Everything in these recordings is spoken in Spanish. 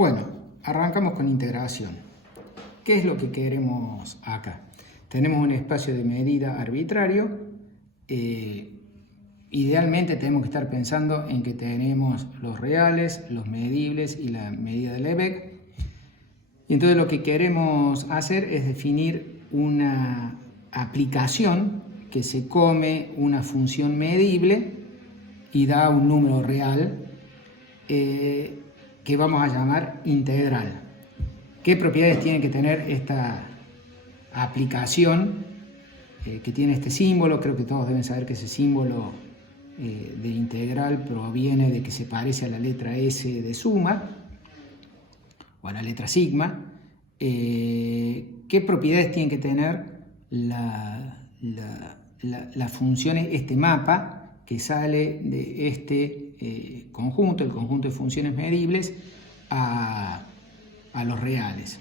Bueno, arrancamos con integración. ¿Qué es lo que queremos acá? Tenemos un espacio de medida arbitrario. Idealmente tenemos que estar pensando en que tenemos los reales, los medibles y la medida de Lebesgue. Y entonces lo que queremos hacer es definir una aplicación que se come una función medible y da un número real que vamos a llamar integral. ¿Qué propiedades tiene que tener esta aplicación que tiene este símbolo? Creo que todos deben saber que ese símbolo de integral proviene de que se parece a la letra S de suma o a la letra sigma. ¿Qué propiedades tiene que tener la función, este mapa que sale de este conjunto, el conjunto de funciones medibles, a los reales?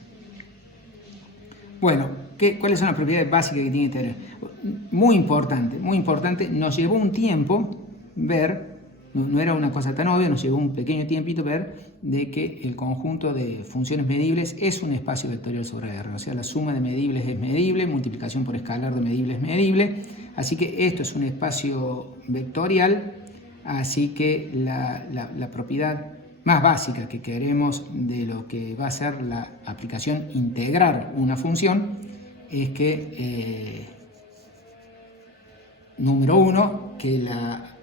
Bueno, ¿cuáles son las propiedades básicas que tiene que tener? Muy importante, nos llevó un tiempo ver, no era una cosa tan obvia, nos llevó un pequeño tiempito ver de que el conjunto de funciones medibles es un espacio vectorial sobre R, o sea, la suma de medibles es medible, multiplicación por escalar de medible es medible, así que esto es un espacio vectorial, así que la propiedad más básica que queremos de lo que va a ser la aplicación integrar una función es que, número uno, que la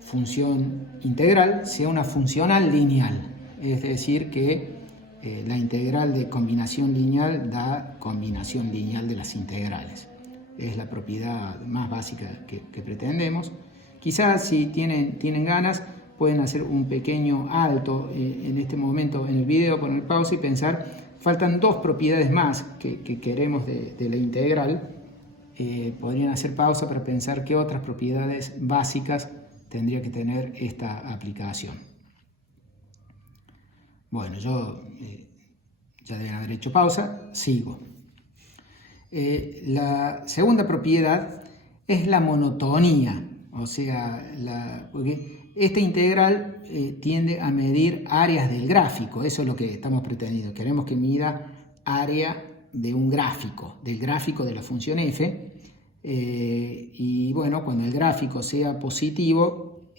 función integral sea una funcional lineal, es decir, que la integral de combinación lineal da combinación lineal de las integrales. Es la propiedad más básica que pretendemos. Quizás si tienen ganas pueden hacer un pequeño alto en este momento en el video, poner pausa y pensar, faltan dos propiedades más que queremos de la integral. Podrían hacer pausa para pensar qué otras propiedades básicas tendría que tener esta aplicación. Bueno, yo ya deben haber hecho pausa, sigo. La segunda propiedad es la monotonía, o sea, porque esta integral tiende a medir áreas del gráfico, eso es lo que estamos pretendiendo. Queremos que mida área de un gráfico, del gráfico de la función f. Y bueno, cuando el gráfico sea positivo,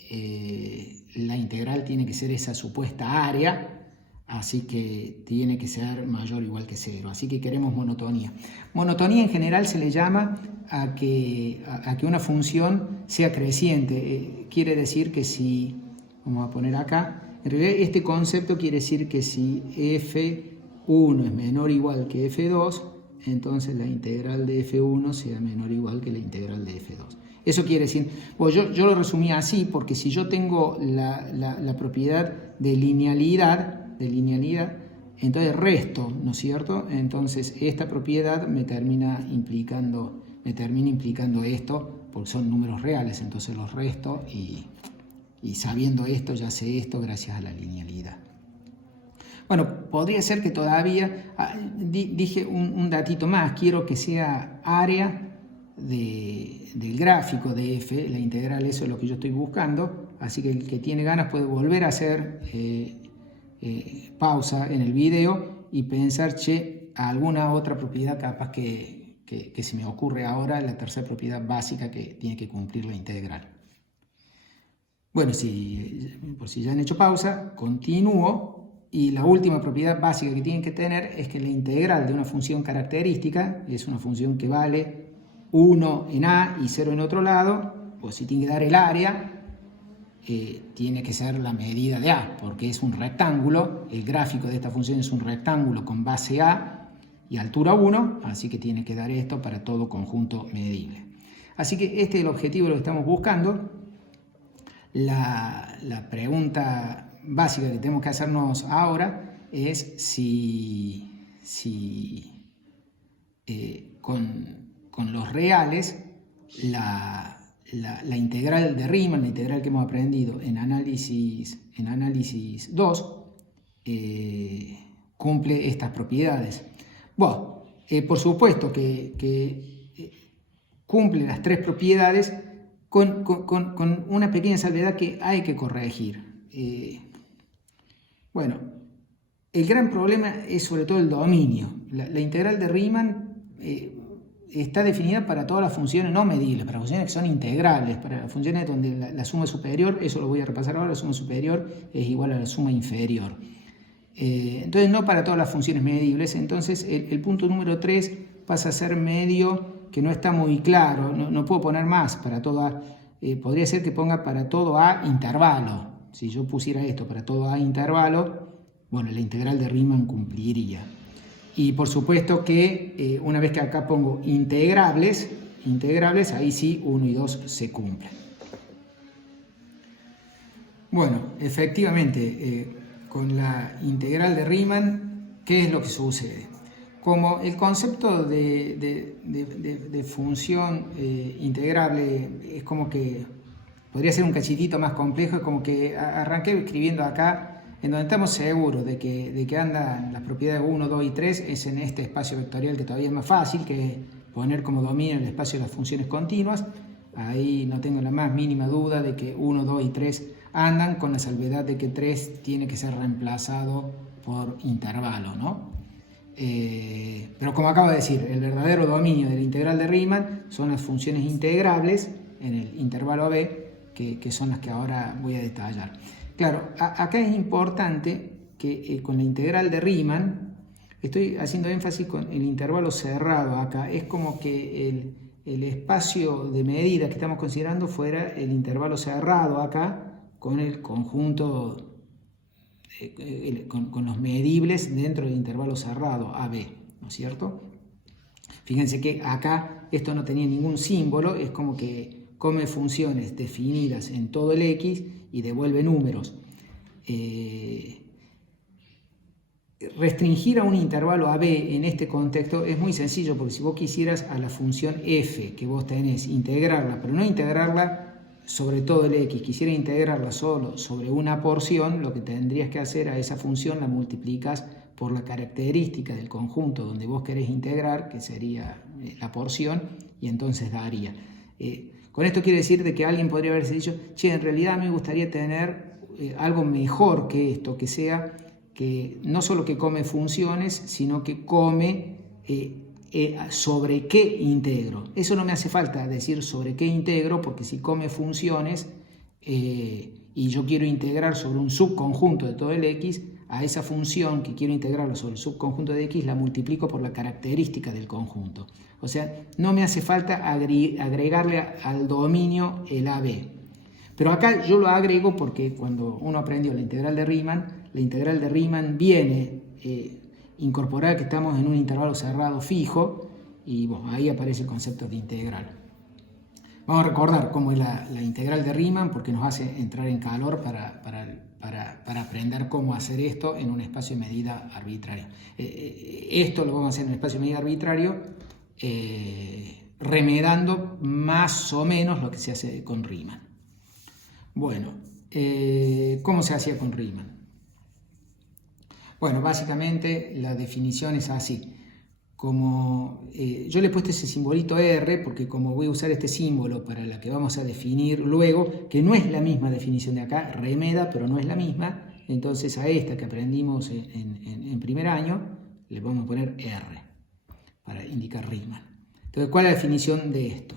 la integral tiene que ser esa supuesta área, así que tiene que ser mayor o igual que 0. Así que queremos monotonía. Monotonía en general se le llama a que una función sea creciente. Quiere decir que si, vamos a poner acá, en realidad este concepto quiere decir que si f1 es menor o igual que f2, entonces la integral de f1 sea menor o igual que la integral de f2. Eso quiere decir, pues yo lo resumí así, porque si yo tengo la propiedad de linealidad, entonces resto, ¿no es cierto? Entonces esta propiedad me termina implicando esto, porque son números reales, entonces los resto y sabiendo esto ya sé esto gracias a la linealidad. Bueno, podría ser que todavía, dije un datito más, quiero que sea área del gráfico de f, la integral, eso es lo que yo estoy buscando, así que el que tiene ganas puede volver a hacer pausa en el video y pensar, alguna otra propiedad capaz que se me ocurre ahora, la tercera propiedad básica que tiene que cumplir la integral. Bueno, por si ya han hecho pausa, continúo. Y la última propiedad básica que tienen que tener es que la integral de una función característica es una función que vale 1 en A y 0 en otro lado, pues si tiene que dar el área, tiene que ser la medida de A, porque es un rectángulo, el gráfico de esta función es un rectángulo con base A y altura 1, así que tiene que dar esto para todo conjunto medible. Así que este es el objetivo de lo que estamos buscando. La pregunta básica que tenemos que hacernos ahora es si con los reales la integral de Riemann, la integral que hemos aprendido en análisis 2, cumple estas propiedades. Bueno, por supuesto que cumple las tres propiedades con una pequeña salvedad que hay que corregir. Bueno, El gran problema es sobre todo el dominio. La integral de Riemann está definida para todas las funciones no medibles, para funciones que son integrales, para funciones donde la suma superior, eso lo voy a repasar ahora, la suma superior es igual a la suma inferior. Entonces no para todas las funciones medibles. Entonces el punto número 3 pasa a ser medio que no está muy claro, no puedo poner más para todo A. Podría ser que ponga para todo A intervalo. Si yo pusiera esto para todo A intervalo, bueno, la integral de Riemann cumpliría. Y por supuesto que una vez que acá pongo integrables, ahí sí 1 y 2 se cumplen. Bueno, efectivamente, con la integral de Riemann, ¿qué es lo que sucede? Como el concepto de función integrable es como que podría ser un cachitito más complejo, es como que arranqué escribiendo acá, en donde estamos seguros de que andan las propiedades 1, 2 y 3, es en este espacio vectorial que todavía es más fácil, que es poner como dominio el espacio de las funciones continuas. Ahí no tengo la más mínima duda de que 1, 2 y 3 andan, con la salvedad de que 3 tiene que ser reemplazado por intervalo, ¿no? Pero como acabo de decir, el verdadero dominio de la integral de Riemann son las funciones integrables en el intervalo AB, que son las que ahora voy a detallar. Claro, acá es importante que con la integral de Riemann, estoy haciendo énfasis con el intervalo cerrado acá, es como que el espacio de medida que estamos considerando fuera el intervalo cerrado acá con el conjunto, con los medibles dentro del intervalo cerrado AB, ¿no es cierto? Fíjense que acá esto no tenía ningún símbolo, es como que come funciones definidas en todo el X y devuelve números. Restringir a un intervalo AB en este contexto es muy sencillo, porque si vos quisieras a la función f que vos tenés integrarla, pero no integrarla sobre todo el X, quisiera integrarla solo sobre una porción, lo que tendrías que hacer a esa función la multiplicas por la característica del conjunto donde vos querés integrar, que sería la porción, y entonces daría. Con esto quiere decir de que alguien podría haberse dicho, che, en realidad a mí me gustaría tener algo mejor que esto, que sea que no solo que come funciones, sino que come sobre qué integro. Eso no me hace falta decir sobre qué integro, porque si come funciones y yo quiero integrar sobre un subconjunto de todo el X, a esa función que quiero integrarlo sobre el subconjunto de X la multiplico por la característica del conjunto. O sea, no me hace falta agregarle al dominio el AB. Pero acá yo lo agrego porque cuando uno aprendió la integral de Riemann viene incorporar que estamos en un intervalo cerrado fijo, y bueno, ahí aparece el concepto de integral. Vamos a recordar cómo es la integral de Riemann, porque nos hace entrar en calor para aprender cómo hacer esto en un espacio de medida arbitrario. Esto lo vamos a hacer en un espacio de medida arbitrario, remedando más o menos lo que se hace con Riemann. Bueno, ¿cómo se hacía con Riemann? Bueno, básicamente la definición es así. Como yo le he puesto ese simbolito R, porque como voy a usar este símbolo para la que vamos a definir luego, que no es la misma definición de acá, remeda, pero no es la misma, entonces a esta que aprendimos en primer año, le vamos a poner R, para indicar Riemann. Entonces, ¿cuál es la definición de esto?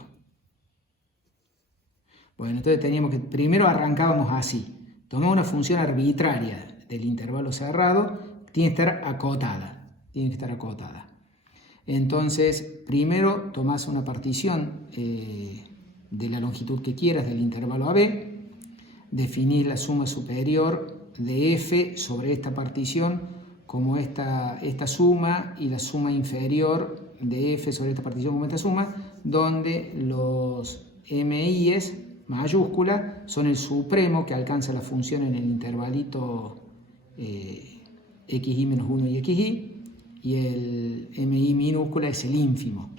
Bueno, entonces teníamos que, primero arrancábamos así, tomamos una función arbitraria del intervalo cerrado, tiene que estar acotada. Entonces, primero tomás una partición de la longitud que quieras del intervalo AB, definís la suma superior de f sobre esta partición como esta suma, y la suma inferior de f sobre esta partición como esta suma, donde los mi's mayúscula son el supremo que alcanza la función en el intervalito xy menos 1 y xy, y el mi minúscula es el ínfimo.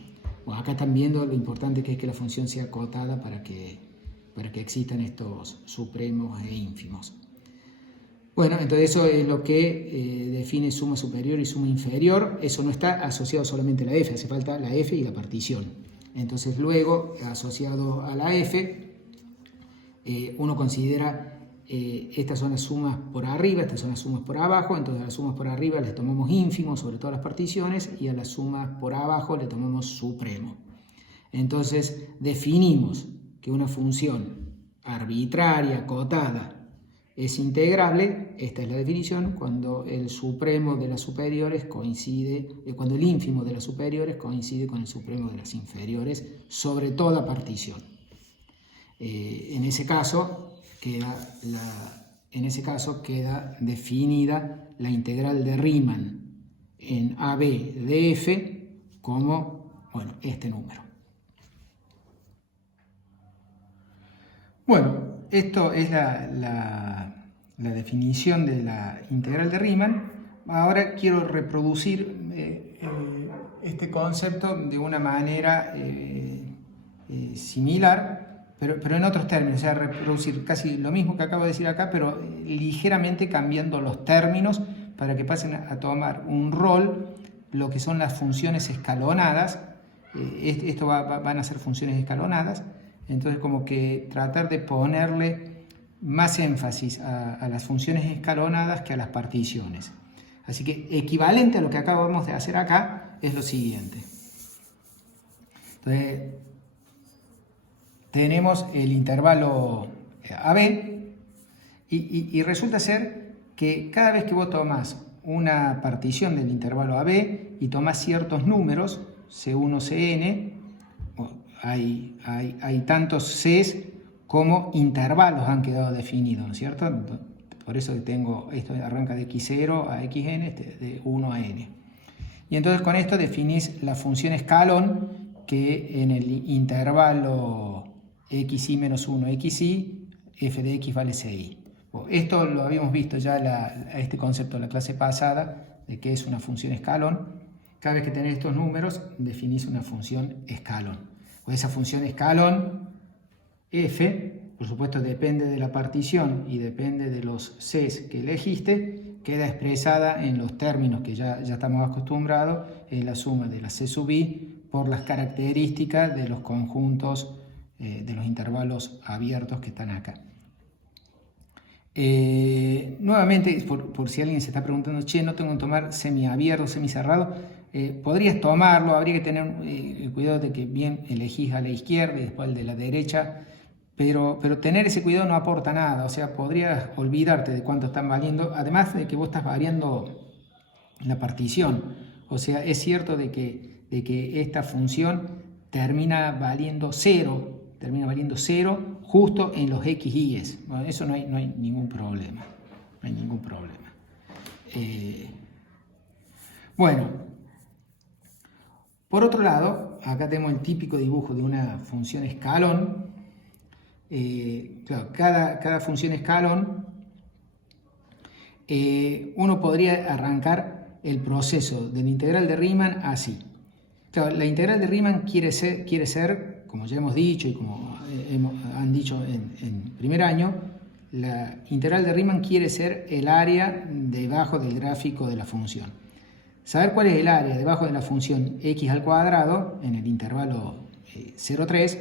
Bueno, acá están viendo lo importante que es que la función sea acotada para que existan estos supremos e ínfimos. Bueno, entonces eso es lo que define suma superior y suma inferior. Eso no está asociado solamente a la f, hace falta la f y la partición. Entonces luego, asociado a la f, uno considera estas son las sumas por arriba, estas son las sumas por abajo, entonces a las sumas por arriba le tomamos ínfimo sobre todas las particiones y a las sumas por abajo le tomamos supremo. Entonces definimos que una función arbitraria, acotada, es integrable, esta es la definición, cuando el supremo de las superiores coincide, cuando el ínfimo de las superiores coincide con el supremo de las inferiores sobre toda partición. En ese caso queda definida la integral de Riemann en AB de f como, bueno, este número. Bueno, esto es la definición de la integral de Riemann. Ahora quiero reproducir este concepto de una manera similar, pero en otros términos, o sea, reproducir casi lo mismo que acabo de decir acá, pero ligeramente cambiando los términos para que pasen a tomar un rol lo que son las funciones escalonadas. Esto van a ser funciones escalonadas, entonces como que tratar de ponerle más énfasis a las funciones escalonadas que a las particiones. Así que equivalente a lo que acabamos de hacer acá es lo siguiente. Entonces, tenemos el intervalo AB y resulta ser que cada vez que vos tomás una partición del intervalo AB y tomás ciertos números, C1, Cn, hay tantos Cs como intervalos han quedado definidos, ¿no es cierto? Por eso tengo, esto arranca de x0 a xn, de 1 a n. Y entonces con esto definís la función escalón que en el intervalo xi menos 1, xi, f de x vale ci. Esto lo habíamos visto ya este concepto en la clase pasada, de que es una función escalón. Cada vez que tenés estos números, definís una función escalón. Esa función escalón, f, por supuesto depende de la partición y depende de los Cs que elegiste, queda expresada en los términos que ya estamos acostumbrados, en la suma de la C sub i por las características de los conjuntos de los intervalos abiertos que están acá. Nuevamente, por si alguien se está preguntando, che, no tengo que tomar semiabierto, semicerrado, podrías tomarlo, habría que tener cuidado de que bien elegís a la izquierda y después al de la derecha, pero tener ese cuidado no aporta nada, o sea, podrías olvidarte de cuánto están valiendo, además de que vos estás variando la partición, o sea, es cierto de que esta función termina valiendo cero justo en los x y es. Bueno, eso no hay ningún problema. No hay ningún problema. Bueno, por otro lado, acá tenemos el típico dibujo de una función escalón. Claro, cada función escalón, uno podría arrancar el proceso de la integral de Riemann así. Claro, la integral de Riemann quiere ser, como ya hemos dicho y como han dicho en primer año, la integral de Riemann quiere ser el área debajo del gráfico de la función. Saber cuál es el área debajo de la función x al cuadrado en el intervalo 0,3,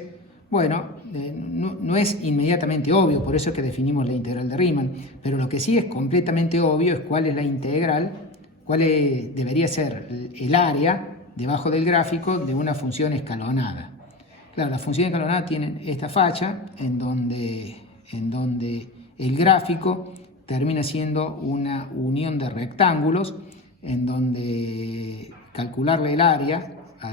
bueno, no es inmediatamente obvio, por eso es que definimos la integral de Riemann, pero lo que sí es completamente obvio es cuál es la integral, debería ser el área debajo del gráfico de una función escalonada. Claro, las funciones escalonadas tienen esta facha en donde el gráfico termina siendo una unión de rectángulos en donde calcularle el área a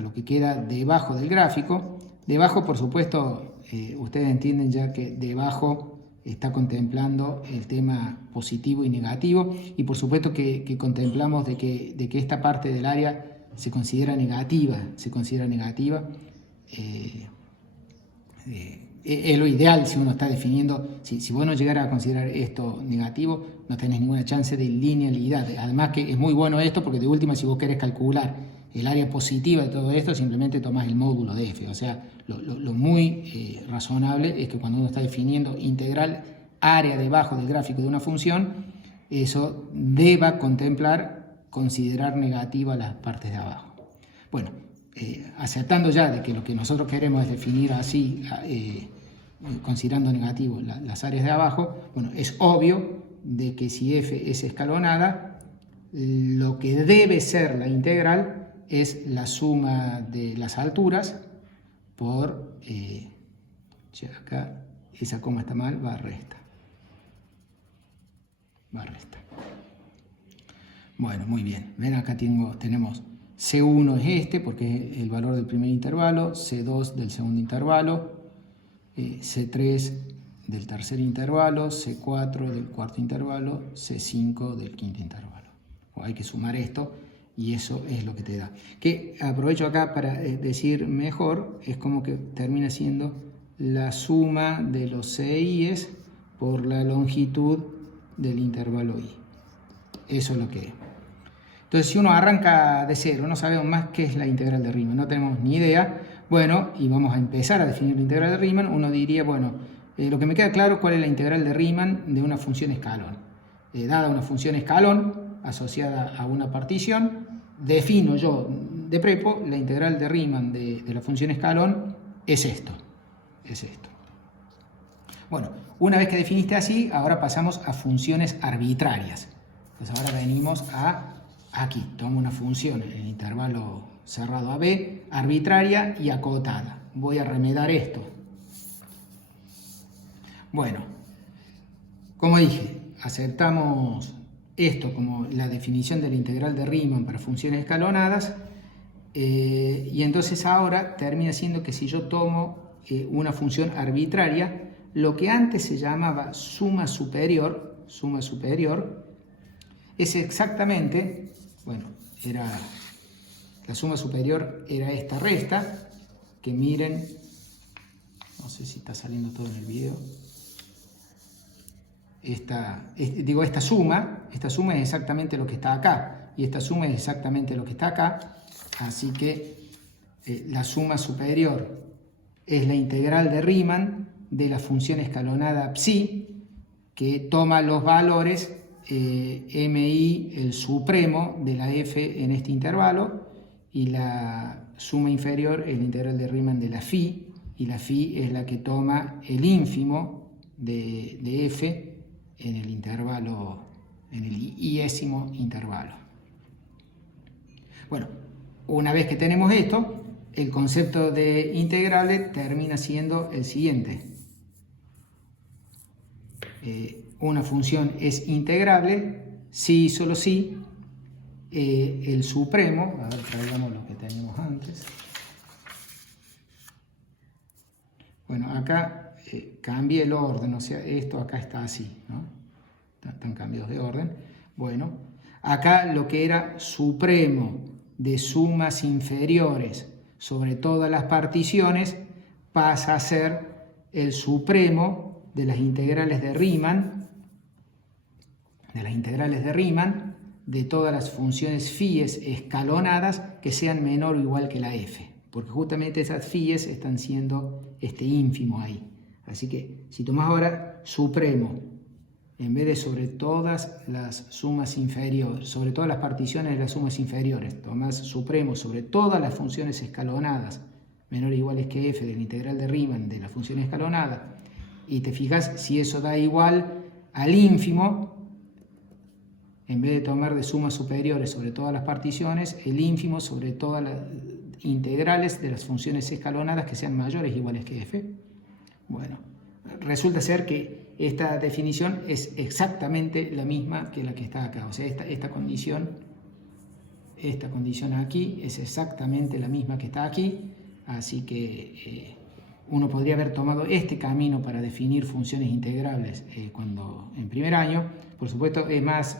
lo que queda debajo del gráfico. Debajo, por supuesto, ustedes entienden ya que debajo está contemplando el tema positivo y negativo, y por supuesto que contemplamos de que esta parte del área se considera negativa, es lo ideal si uno está definiendo. Si vos no llegaras a considerar esto negativo, no tenés ninguna chance de linealidad. Además que es muy bueno esto porque de última, si vos querés calcular el área positiva de todo esto, simplemente tomás el módulo de f. O sea, lo muy razonable es que cuando uno está definiendo integral área debajo del gráfico de una función, eso deba considerar negativa las partes de abajo. Bueno, aceptando ya de que lo que nosotros queremos es definir así considerando negativo las áreas de abajo, bueno, es obvio de que si f es escalonada, lo que debe ser la integral es la suma de las alturas por, acá esa coma está mal, va a resta. Bueno, muy bien. Ven, acá tenemos C1 es este, porque es el valor del primer intervalo, C2 del segundo intervalo, C3 del tercer intervalo, C4 del cuarto intervalo, C5 del quinto intervalo. Hay que sumar esto y eso es lo que te da. Que aprovecho acá para decir mejor, es como que termina siendo la suma de los CI's por la longitud del intervalo I. Eso es lo que es. Entonces, si uno arranca de cero, no sabemos más qué es la integral de Riemann, no tenemos ni idea, bueno, y vamos a empezar a definir la integral de Riemann, uno diría, bueno, lo que me queda claro cuál es la integral de Riemann de una función escalón. Dada una función escalón asociada a una partición, defino yo de prepo la integral de Riemann de la función escalón es esto. Bueno, una vez que definiste así, ahora pasamos a funciones arbitrarias. Entonces ahora venimos aquí, tomo una función en el intervalo cerrado a b, arbitraria y acotada. Voy a remedar esto. Bueno, como dije, aceptamos esto como la definición de la integral de Riemann para funciones escalonadas, y entonces ahora termina siendo que si yo tomo una función arbitraria, lo que antes se llamaba suma superior, es exactamente, bueno, la suma superior era esta resta, que miren, no sé si está saliendo todo en el video, esta suma es exactamente lo que está acá, y esta suma es exactamente lo que está acá, así que la suma superior es la integral de Riemann de la función escalonada psi, que toma los valores mi, el supremo de la f en este intervalo, y la suma inferior es la integral de Riemann de la phi, y la phi es la que toma el ínfimo de f en el intervalo, en el iésimo intervalo. Bueno, una vez que tenemos esto, el concepto de integrable termina siendo el siguiente. Una función es integrable si y solo si el supremo, a ver, traigamos lo que teníamos antes. Bueno, acá cambié el orden, o sea, esto acá está así, ¿no? Están cambiados de orden. Bueno, acá lo que era supremo de sumas inferiores sobre todas las particiones pasa a ser el supremo de las integrales de Riemann, de todas las funciones phies escalonadas que sean menor o igual que la f, porque justamente esas phies están siendo este ínfimo ahí. Así que si tomás ahora supremo, en vez de sobre todas las sumas inferiores, sobre todas las particiones de las sumas inferiores, tomás supremo sobre todas las funciones escalonadas menor o iguales que f de la integral de Riemann de la función escalonada, y te fijas si eso da igual al ínfimo, en vez de tomar de sumas superiores sobre todas las particiones, el ínfimo sobre todas las integrales de las funciones escalonadas que sean mayores o iguales que f. Bueno, resulta ser que esta definición es exactamente la misma que la que está acá. O sea, esta condición aquí es exactamente la misma que está aquí. Así que uno podría haber tomado este camino para definir funciones integrables cuando en primer año. Por supuesto, es más,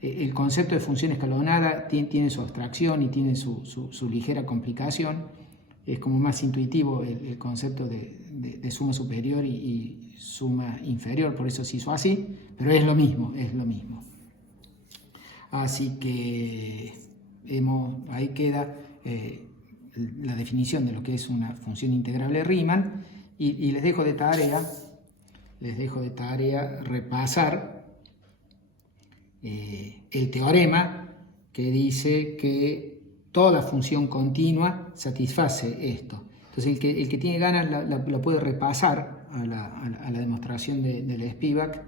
el concepto de función escalonada tiene su abstracción y tiene su ligera complicación. Es como más intuitivo el concepto de suma superior y suma inferior, por eso se hizo así, pero es lo mismo. Así que ahí queda la definición de lo que es una función integrable de Riemann, y les dejo de tarea repasar el teorema que dice que toda función continua satisface esto. Entonces el que tiene ganas la puede repasar a la demostración del Spivak,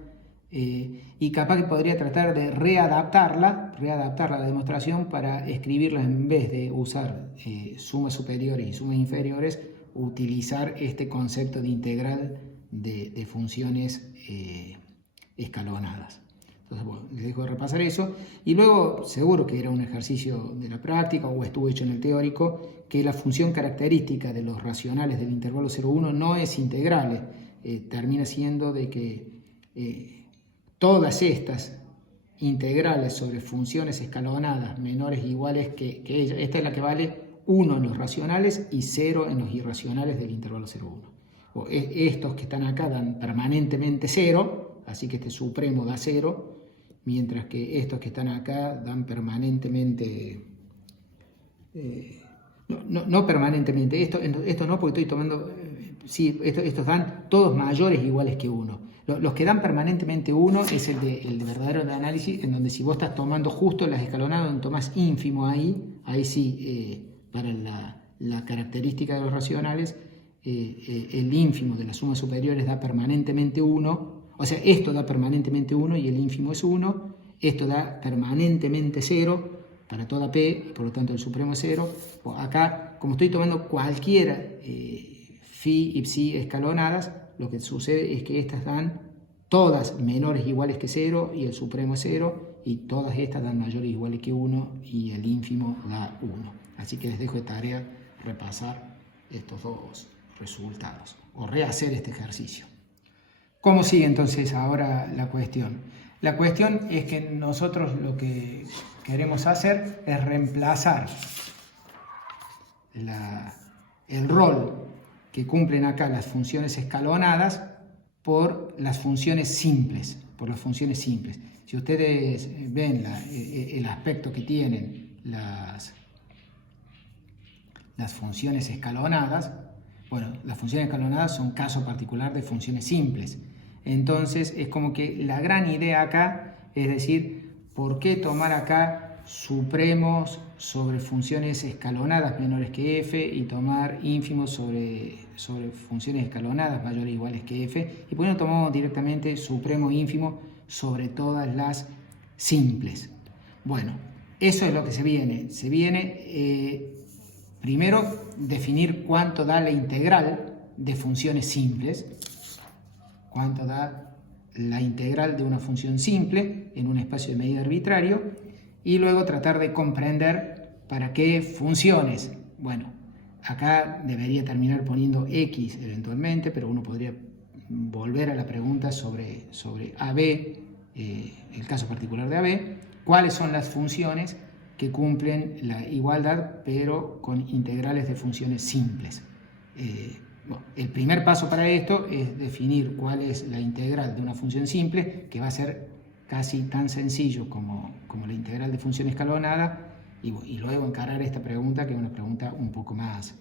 y capaz que podría tratar de readaptarla a la demostración para escribirla, en vez de usar sumas superiores y sumas inferiores, utilizar este concepto de integral de funciones escalonadas. Entonces, bueno, les dejo de repasar eso. Y luego, seguro que era un ejercicio de la práctica o estuvo hecho en el teórico, que la función característica de los racionales del intervalo 0,1 no es integral. Termina siendo de que todas estas integrales sobre funciones escalonadas menores o iguales que ella, esta es la que vale 1 en los racionales y 0 en los irracionales del intervalo 0,1. Estos que están acá dan permanentemente 0, así que este supremo da 0, mientras que estos que están acá dan permanentemente, no permanentemente, esto no, porque estoy tomando, sí, estos dan todos mayores o iguales que 1. Los que dan permanentemente 1 es el de verdadero de análisis, en donde si vos estás tomando justo las escalonadas, donde tomás ínfimo ahí sí, para la característica de los racionales, el ínfimo de las sumas superiores da permanentemente 1, o sea, esto da permanentemente 1 y el ínfimo es 1, esto da permanentemente 0 para toda P, y por lo tanto el supremo es 0. Pues acá, como estoy tomando cualquiera phi y psi escalonadas, lo que sucede es que estas dan todas menores o iguales que 0 y el supremo es 0, y todas estas dan mayores o iguales que 1 y el ínfimo da 1. Así que les dejo de tarea repasar estos dos resultados o rehacer este ejercicio. ¿Cómo sigue entonces ahora la cuestión? La cuestión es que nosotros lo que queremos hacer es reemplazar el rol que cumplen acá las funciones escalonadas por las funciones simples, Si ustedes ven el aspecto que tienen las funciones escalonadas, bueno, las funciones escalonadas son caso particular de funciones simples. Entonces es como que la gran idea acá es decir, ¿por qué tomar acá supremos sobre funciones escalonadas menores que f y tomar ínfimos sobre funciones escalonadas mayores o iguales que f? ¿Y por qué no tomamos directamente supremo e ínfimo sobre todas las simples? Bueno, eso es lo que se viene. Se viene primero definir cuánto da la integral de funciones simples. Cuánto da la integral de una función simple en un espacio de medida arbitrario, y luego tratar de comprender para qué funciones. Bueno, acá debería terminar poniendo x eventualmente, pero uno podría volver a la pregunta sobre AB, el caso particular de AB, cuáles son las funciones que cumplen la igualdad pero con integrales de funciones simples. Bueno, el primer paso para esto es definir cuál es la integral de una función simple, que va a ser casi tan sencillo como la integral de función escalonada, y luego encarar esta pregunta, que es una pregunta un poco más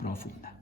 profunda.